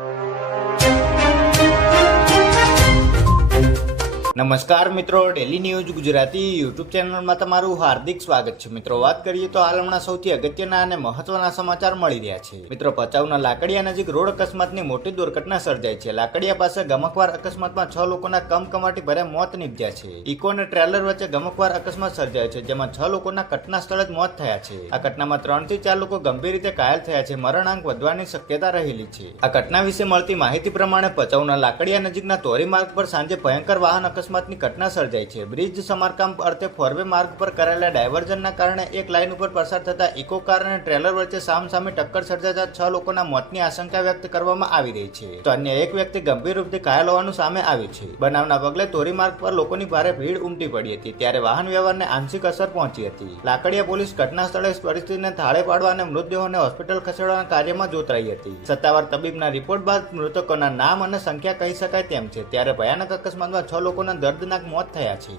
you. નમસ્કાર મિત્રો daily news Gujarati YouTube ચેનલમાં તમારું હાર્દિક સ્વાગત છે. મિત્રો, વાત કરીએ તો હાલ હમણાં સૌથી અગત્યના અને મહત્વના સમાચાર મળી રહ્યા છે. મિત્રો પચાવના લાકડિયા નજીક રોડ અકસ્માતની મોટી દુર્ઘટના સર્જાઈ છે. લાકડિયા પાસે ગમકવાર અકસ્માતમાં છ લોકોના કમકમાટી ભર્યા મોત નીપજ્યા છે. ઇકો અને ટ્રેલર વચ્ચે ગમકવાર અકસ્માત સર્જાયો છે, જેમાં છ લોકોના ઘટના સ્થળે જ મોત થયા છે. આ ઘટનામાં ત્રણથી ચાર લોકો ગંભીર રીતે ઘાયલ થયા છે. મરણાંક વધવાની શક્યતા રહેલી છે. આ ઘટના વિશે મળતી માહિતી પ્રમાણે પચાવના લાકડિયા નજીકના તોરી માર્ગ પર સાંજે ભયંકર વાહન અકસ્માતની ઘટના સર્જાઈ છે. બ્રિજ સમારકામ અર્થે ફોરવે માર્ગ પર કરાયેલા ડાયવર્ઝનના કારણે એક લાઇન ઉપર પસાર થતા ઇકો કાર અને ટ્રેલર વચ્ચે સામસામે ટક્કર સર્જાતા છ લોકોના મોતની આશંકા વ્યક્ત કરવામાં આવી રહી છે. તો અન્ય એક વ્યક્તિ ગંભીર રૂપથી ઘાયલ હોવાનું સામે આવ્યું છે. બનાવના પગલે ધોરી માર્ગ પર લોકોની ભારે ભીડ ઉમટી પડી હતી, ત્યારે વાહન વ્યવહારને આંશિક અસર પહોંચી હતી. લાકડિયા પોલીસ ઘટના સ્થળે પરિસ્થિતિને થાળે પાડવા અને મૃતદેહોને હોસ્પિટલ ખસેડવાના કાર્યમાં જોતરાઈ હતી. સત્તાવાર તબીબના રિપોર્ટ બાદ મૃતકોના નામ અને સંખ્યા કહી શકાય તેમ છે. ત્યારે ભયાનક અકસ્માતમાં છ લોકોના દર્દનાક મોત થયા છે.